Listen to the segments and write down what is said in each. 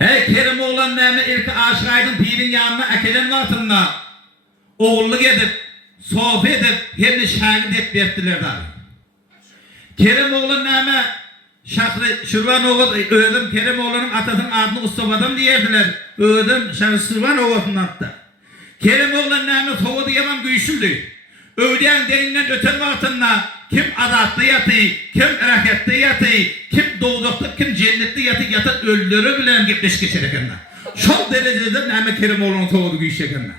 Hey Kerim oğlan näme ilk Aşık Aydın pirin yanına akelen vatınna oğulluk edip, sohbet edip, hem de şagird et berdiler da. Kerim oğlan näme Şahri Şurvanoğlu ödüm Kerim oğlanın atasının adını Ustabadım diyerdiler. Ödüm Şurvanoğlu'nun attı. Kerim oğlan näme soğudu yaman güýçlüdi. Öýden derinden öten vatınna kim azatda yatı, kim raketde yatı, kim dozakda, kim cennette yatı, yatı öldürü bilen gepleş geçer ekenler. Şol derecede näme Kerim oğlanın soğudu güýç ekenler.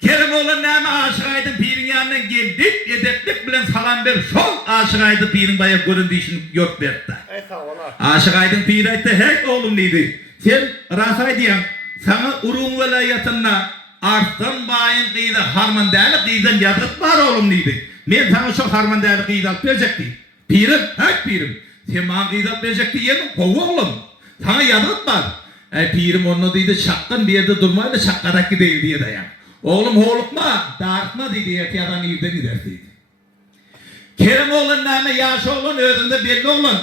Kerim oğlan näme Aşık Aydın pirin yanına geldik, edeplik bilen salam ber, şol Aşık Aydın pirin bayağı göründüğü için yok berdi. Aşık Aydın pir aytdı, hey oğlum deydi. Sen rasay diyen, sana Urun velayatına arttan bayın deydi, harmandalık deyden yadık var oğlum deydi. Men sana şu harmandalık deydi alıp verecekti. Pirim, hey pirim. Sen bana deydi alıp verecekti yedim, kov oğlum. Sana yadık var. Pirim onu deydi, şakkın bir yerde durmayla şakkadaki değil diye dayan. Oğlum hoğlukma, dağıtma deydi, yatyadan iyiden gider deydi. Kerim oğlan näme yaş oğlan özünde belli oğlan.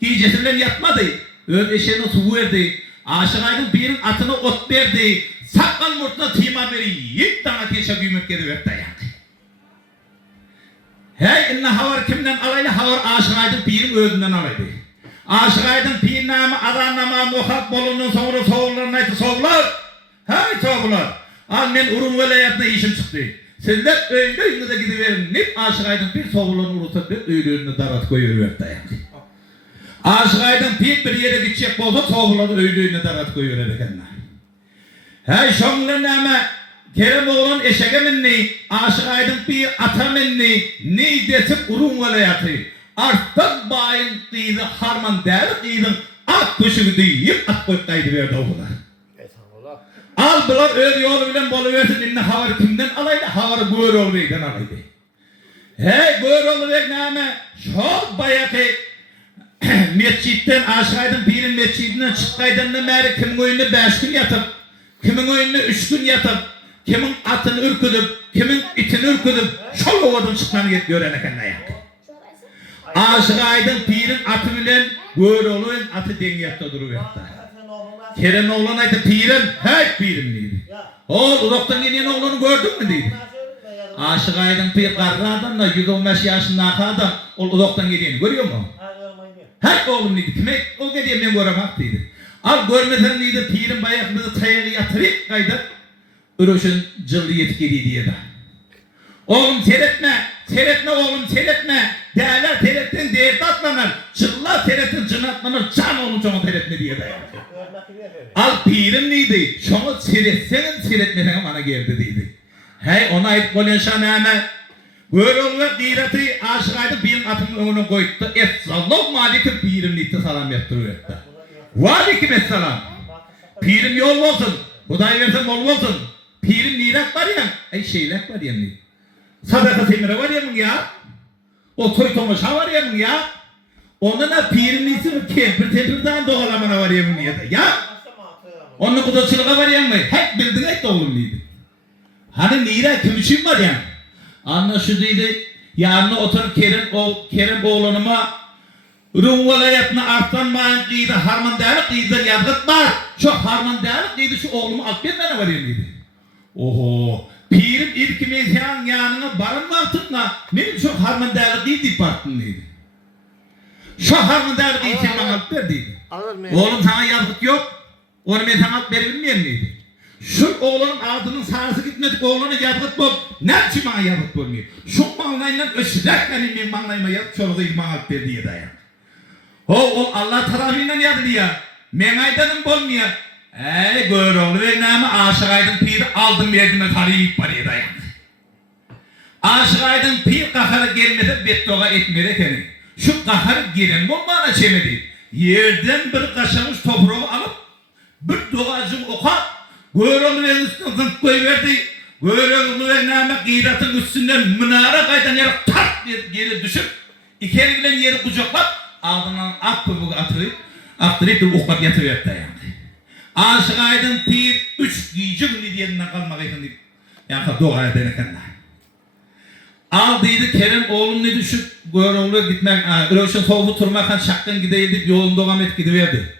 Giycesi bilen yatmadı. Öz eşeğine su verdi. Aşık Aydın pirin atına ot verdi. Sakkal murtuna tima veri. Yip dana teşe güymük geri verdi dayandı. Hey inna havar kimden alayla havar Aşık Aydın pirin özünden alaydı. Aşık Aydın pirin näme adanlama nohat bolundan sonra soğullarına aytı soğular. Hey soğular. Al men Urun velayatına işim çıktı. Sizler öyle de gidiverin. Nip Aşık Aydın pir soğullarını urutup öyle önüne darat koyuverdi dayandı. Aşık Aydın pir bir yere gidecek bolsa soğullarını öyle önüne darat koyuverdi ekenler. Hey şoňlar näme Kerim oğlan eşege minni, Aşık Aydın pir ata minni, ne desip Urun velayatı. Arttan bayın deydi, harman därik deydi, at düşügü deyip at koytaydı verdi oğlan. Al bular öz yolu bilen boluversin inne havar kimden alaydı? Havar Göğeroğlu beyden alaydı. Hey Göğeroğlu bey näme? Şol bayakı mescitten Aşık Aydın pirin mescidinden çıkaydan beri kimin oyunu 5 gün yatıp, kimin oyunu 3 gün yatıp, kimin atını ürküdüp, kimin itini ürküdüp, şol ovadan çıkmanı gören eken ayak. Aşık Aydın pirin atı bilen Göğeroğlu'nun atı dengiyatta duruverdi. Kerim oğlan aytı pirim, hey pirim deydi. Oğul uzaktan gelen oğlanı gördün mü deydi. Aşık Aydın pir karrı adam da 115 yaşındaki adam uzaktan geleni görüyor mu? Hey oğlum deydi, kime o geliyor ben göremek deydi. Al görmesen deydi pirim bayakımızı tayağı yatırıp kaydı. Ürüşün cıldı yetkili diye de. Oğlum seyretme oğlum seyretme. Değerler seyretten değerli atlanır. Çıllar seyretten cın atlanır. Can oğlum çoğu seyretme diye de. Al pirim neydi? Şonu seyretmesen bana geldi deydi. Hey ona ait kolen şaname. Böyle oluyor direti Aşık Aydın pirin atının önüne koydu. Sallallahu malikim pirim neydi salam yaptırıyor. Valikim et salam. Pirim yol olsun. Huday versen bol olsun. Pirim nirak var ya. Şeylek var ya neydi? Sadaka semire var ya mı ya? O toy tomaşa var ya mı ya? Onunla pirin iyisi kempir-tempirden doğalamana var ya mı ya? Onun kudurçılığa var ya mı? Hep bildin et oğlum deydi. Hani nira kim için var ya? Anla şu deydi. Yanına oturup Kerim oğlanıma Urun velayatına artlanmayın deydi. Harmandalık deydi. Yazık var. Şu harmandalık deydi. Şu oğlumu alt vermene var ya deydi. Oho. Pirim ilk mezyan yanına barın vartınla. Benim şu harmandalık deydi partın deydi. Şu harmandalık deydi. Sen bana alt ver deydi. Oğlum sana yazık yok. Onu ben sana alt verilmeyen miydi? Şu oğlanın adının sağısı gitmedik, oğlanı yazık bol. Ne için bana yazık bolmuyor? Şu mağlayla öşreklenin ben mağlayma yazık, çoluğu ilman alt ver diye dayan. O Allah tarafıyla yazdı ya. Men aydanım bolmuyor. Ey Göğeroğlu ve näme Aşık Aydın pir aldım verdim tarih paraya dayan. Aşık Aydın pir kahara gelmede beddoğa etmedi ekeni. Şu kahar giren bombana çemedi. Yerden bir kaşamış toprağı alıp bir doğacım oka Göğeroğlu ve üstüne zınk koyuverdi. Göğeroğlu ve näme gıyratın üstünden mınara kaydan yere tak geri düşüp iki eliyle yeri kucaklap ardından ak köpüğü attırıp bir okap yatıverdi dayandı. Aşık Aydın pir 3 giyci günü diyeninden kalmak için deyip yanka doğaya denekenler. Al deydi Kerim oğlum ne düşüp Göğeroğlu'ya gitmek, Ürüşün soğuğu turmaktan şakkın gideydik yolun doğam et gidiverdi.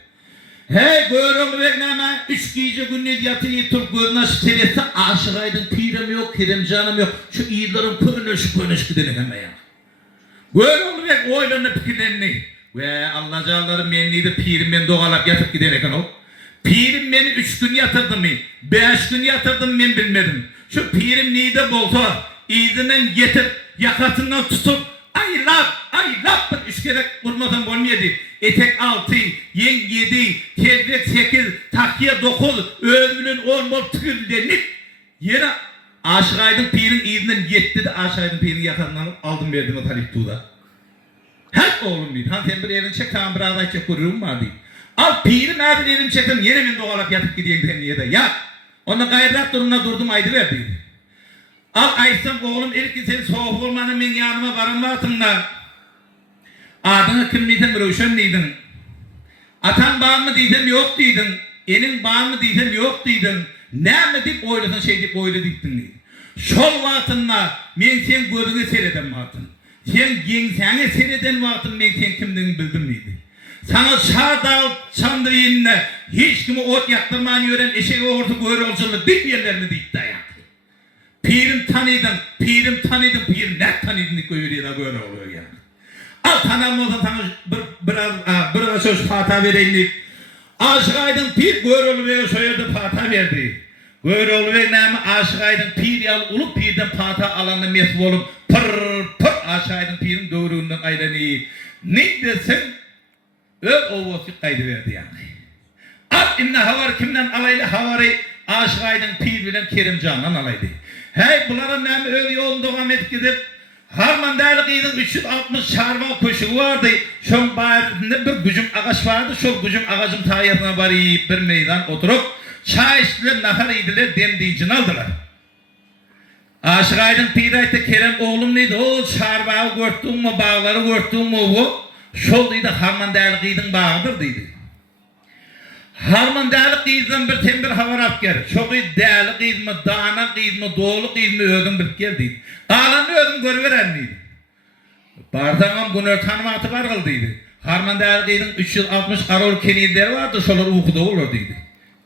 Hey görüldü bekleme. 3 gece günlük yatıyı Türk gözüne şiteretse Aşık Aydın pirim yok, Kerimcanım yok. Şu iyilerin pönüş gidelim hemen ya. Görüldü bek oylarını fikirlerini. Ve Allah canlarım menliydi pirim ben doğalap yatıp gidelim o. Pirim beni 3 gün yatırdı mı? 5 gün yatırdım ben bilmedim. Şu pirim neyde bolsa izinden getir yakasından tutup ay laf bir 3 kere vurmadan olmuyordu. Etek 6, yen 7, tezlek 8, takkiye 9, ömrünün 10 bol tıkırlenip yine Aşık Aydın pirin izinden yetti de Aşık Aydın pirin yakasından aldım verdim o talip tuğda. Hep oğlum deyip, han sen bir elini çek, tamam bir aday çek kururum var deyip. Al pirim abi elini çektim, yine min doğalap yatıp gideyim denliye de ya. Onunla gayret durumuna durdum aydı verdiydi. Al aytsam oğlum ilk sen soğuk olmanın men yanıma varın vatımda. Adını kim deydin, Ruşen deydin. Atan bağ mı deydin, yok deydin. Elin bağ mı deydin, yok deydin. Ne mi deyip oyladın, şey deyip oyladı deydin deydin. Şol vatınla men sen gözüne seyreden vatın. Sen gensene seyreden vatın men sen kimden bildim deydi. Sana şardal çandı yenine hiç kimi ot yaktırmanı öğren eşeğe orta göğür olcalı bir yerlerini deyip dayan. Pirim tanıydın, pirim ne tanıydın diye görüyor böyle oluyor yani. Al tanımızdan biraz söz fata vereyim. Aşık Aydın pir görülü ve soyadı fata verdi. Görülü ve nemi Aşık Aydın pir yal ulup pirden fata alanı mesul olup pır Aşık Aydın pirin doğruğundan aylanı. Ne desin? O vakit kaydı verdi yani. Al inne havar kimden alaylı havarı Aşık Aydın pir bilen Kerimcan'dan alaydı. Hey bunların nemi öyle yolun devam et gidip Harman Dağlı'nın 360 şarval koşu vardı. Şun bağırında bir gücüm ağaç vardı. Şu gücüm ağacın tayatına varıyıp bir meydan oturup çay içtiler, nahar yediler, demdiyicini aldılar. Aşık Aydın pirayette Kerem oğlum neydi? O şarvağı görttün mü, bağları görttün mü o? Şol deydi Harman Dağlı'nın bağıdır deydi. Harman Dağlı'nın bir tembir havar apker. Şoğu Dağlı'nın mı, Dağlı'nın mı, Doğulu'nın mı ödün bir ker deydi. Ağlanı ödüm görüveren miydi? Bardağım bunu tanımatı var kıldıydı. Harman Dağlı'nın 360 karol kenilleri vardı, şolar ukuda olur deydi.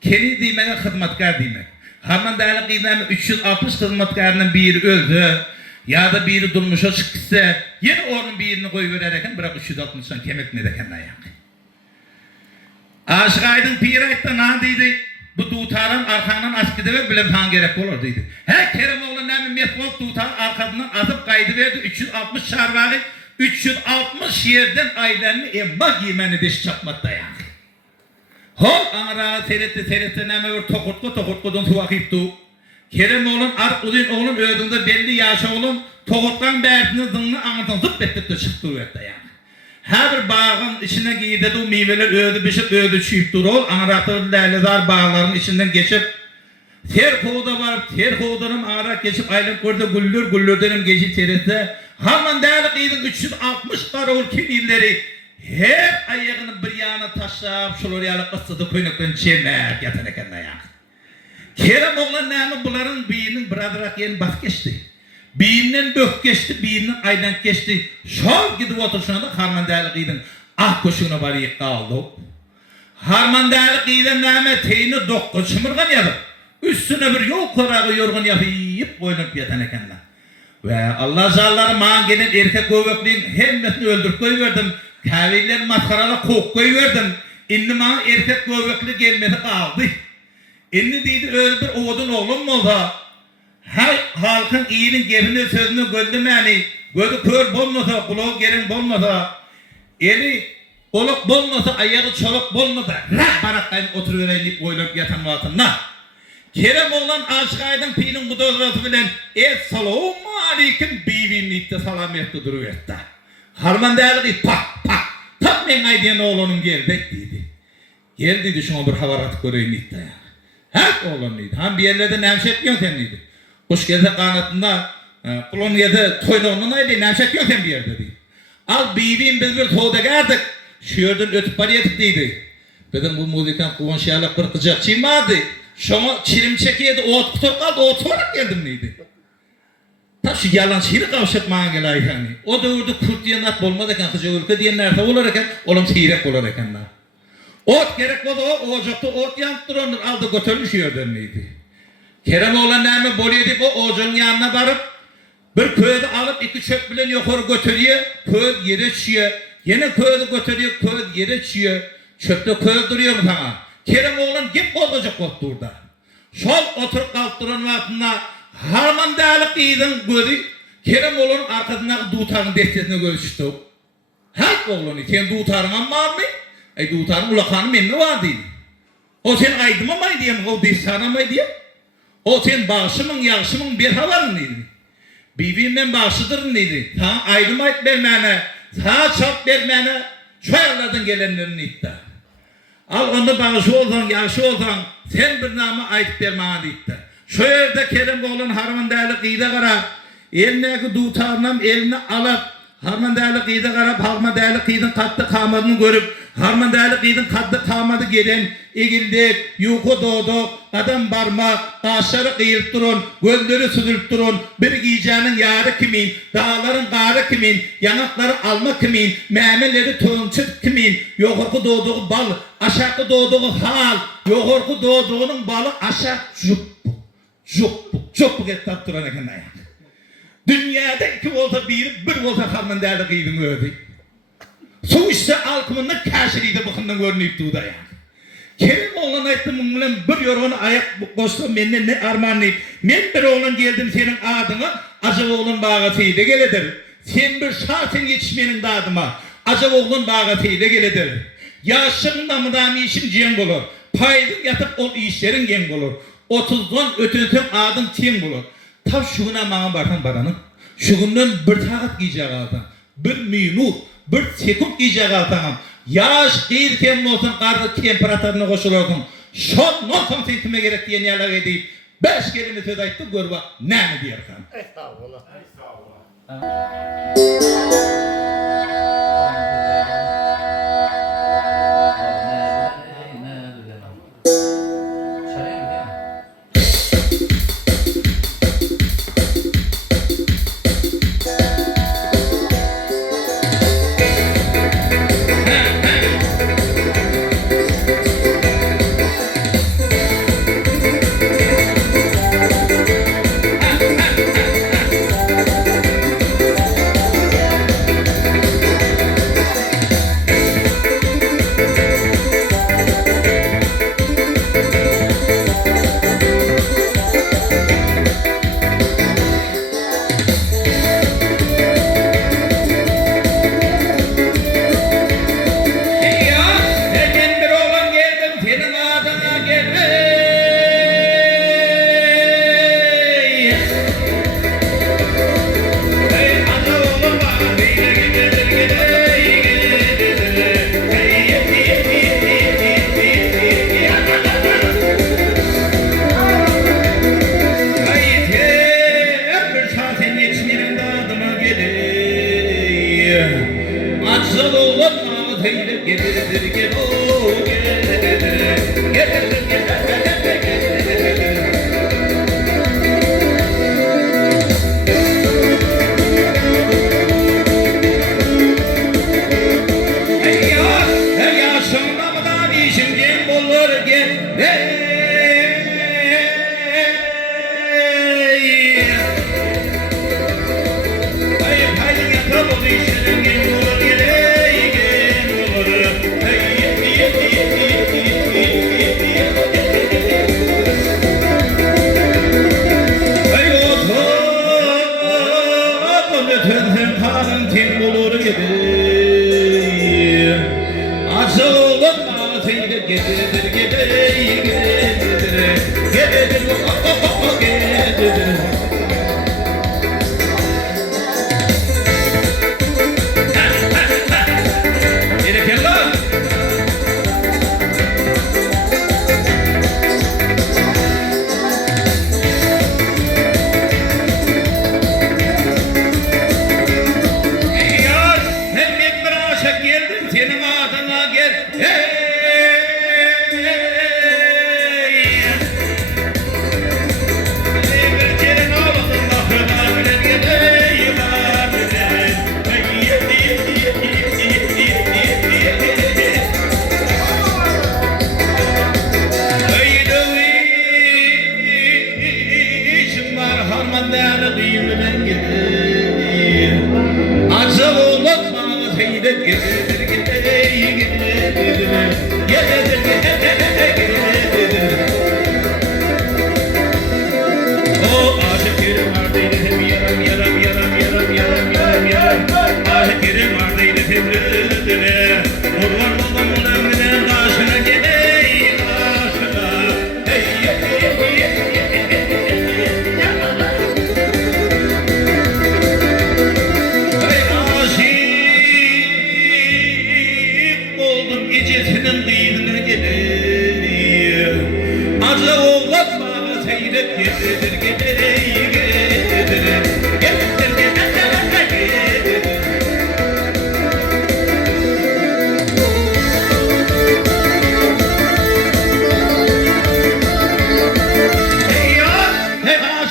Kenil deymeye hizmetkar demek. Harman Dağlı'nın 360 hizmetkarının biri öldü, ya da biri durmuşa çıksa, yine onun birini koyuvererken bırak 360'dan kemikine de kendine yakın. Aşık Aydın pir aytta ne deydi? Bu tutarın arkandan askıda ver bilen tan gerek olur deydi. Her Kerimoğlu nemi metbol tutar arkasından atıp kaydı verdi 360 şarvağı 360 yerden aylarını emma giymeni deş çapmakta yani. Hol anara seyretti nemi ver tokutkudan tuvakiptu. Kerimoğlu'nun arkudun oğlun ödünde belli yaşı oğlum tokutkan bertini zınını anlatan zıp ettik de çıktı verdi yani. Her bir bağın içine giydi o meyveler ödü bişip ödü çiğip durur. Anratır ləlezar bağların içinden geçip ter koğda var, ter koğdanım ağrak geçip aylım kurdu güllürdenim geçip terese. Harman Dağlı'nın 360 karol kimilleri hep ayağının bir yana taşlap şolar yalıp ısıdı koynuktan çemek yatan ekenle yani. Kerem oğlan nemi bunların birinin biradırak yerini bak geçti. Birinden bök geçti, birinden aydan geçti. Şol gidip oturuşuna da Harman Dağlı'nın ah koşuna barıyıp kaldı. Harman Dağlı'nın nemi teyini dokku çımırgan yapıp üstüne bir yol korağı yorgun yapıp boynup yatan ekenler. Ve Allah zalları mağan gelen erkek göbekliğin hemmesini öldürüp koyuverdim. Kahveler maskaralı kok koyuverdim. İnni mağan erkek göbekli gelmedi kaldı. İnni deydi öyle bir oğudun oğlum mu olsa her halkın iyinin gebini sözünü gördüm yani. Gözü kör bulmasa, kulağı gerin bulmasa, eli oluk bulmasa, ayağı çoluk bulmasa, barakkayın oturuvereyim oyluk yatan vatında. Kerem oğlan Aşık Aydın pirinin bu dozrası bilen Esselamu aleyküm bibimlikte salam etti duruverdi. Harman Dağlı'yı pak tak men aydiyen oğlanın geldek dedi. Gel dedi şuna bir havarat göreyim itti yani. Hep oğlan dedi. Ham bir yerlerde nemşet yöntem dedi. Kuş gelse kanatında, kulon gelse toyluğundan aydı nemşet yöntem bir yerde dedi. Al bibim biz bir toğda geldik. Şiyordan ötüp bariyetik dedi. Bizim bu muzikan kulon şiarlık bir kıcakçıyım vardı. Şoma çirim çekiyedi, oğut kutur kaldı, oğut olarak geldim neydi? Tabi şu yalan şiiri kavşatmaya gel ayhanı. O da orada kurt diyen at bulmadı eken, kıca ülke diyen nerede olur eken, oğlum seyrek olur ekenler. Ot gerek oldu o ocakta ot yanıp duranır aldı götürmüş yerden neydi. Kerem oğlan neyme boluyor deyip o ocağın yanına varıp bir köyde alıp iki çöp bilen yukarı götürüyor. Köy yere çiyor. Yine köyde götürüyor. Köy yere çiyor. Çöpte köy duruyor mu sana? Kerem oğlan gip olacak ot durda. Sol oturup kalk duran vaktinde harman değerlik iyiydin gözü. Kerem oğlanın arkasından dutarın destesine görüştü. Halk oğlanı sen dutarın var mı? Dutarın ulakanı benimle var değil. O sen aydıma mı diyeyim? O destana mı diyeyim? O sen bağışımın yağışımın bir havarın neydi? Birbirinden bağışıdır neydi? Sana aydıma et vermene, sana çap vermene, şu yerlerden gelenlerin iddia. Al onu bağışı olsan, yağışı olsan, sen bir namı ayıp vermene iddia. Şu yerde Kerem oğlan harman değerli kıyıda kara, eline dutarından eline alıp, harman değerli kıyıda karab, harman değerli kıyıdın katlı kamadını görüp, harman değerli kıyıdın katlı kamadı gelen, egildik, yuku doğduk, adam barmak, taşları kıyıp durun, gölleri süzülüp durun, bir giyeceğinin yarı kimin, dağların qarı kimin, yanakları alma kimin, memeleri tönçüt kimin, yukarı doğduğu bal, aşağı doğduğu hal, yukarı doğduğunun balı aşağı cupbuk et duran eken ayak. Dünyada iki volta bir volta harman değerli kıyıdın ödü. Su işte alkımında kaşiriydi bakımdan görünüp durdu yani. Kerem oğlan ayttı bununla bir yorğunu ayak koştu benden ne armağanlayıp. Men bir oğlan geldim senin adına, acaba oğlan bağatıyla geledir. Sen bir şartın yetişmenin dadıma, acaba oğlan bağatıyla geledir. Yaşın mıdam işin ceng olur. Paydın yatıp ol işlerin geng olur. 30'dan ötüntün adın ten olur. Tabi şuna bana bardan baranın. Şugundan bir taat giyecek aldan. Bir minut, bir sekund giyecek aldan. Yaş giyirken olsan kardı temperaturuna koşulurdun. Şot nolsan sen kime gerek diye niyalak edeyip 5 kelime söz ayttı gör bak ne mi diyor kan. Estağfurullah.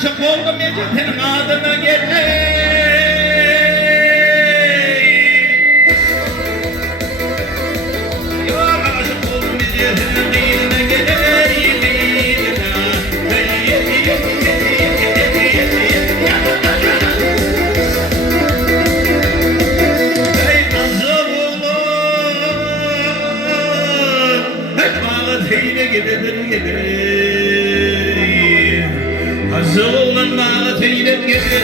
Aşık oldum Mecit'in adına gel. Hazır olun bana teydin getir.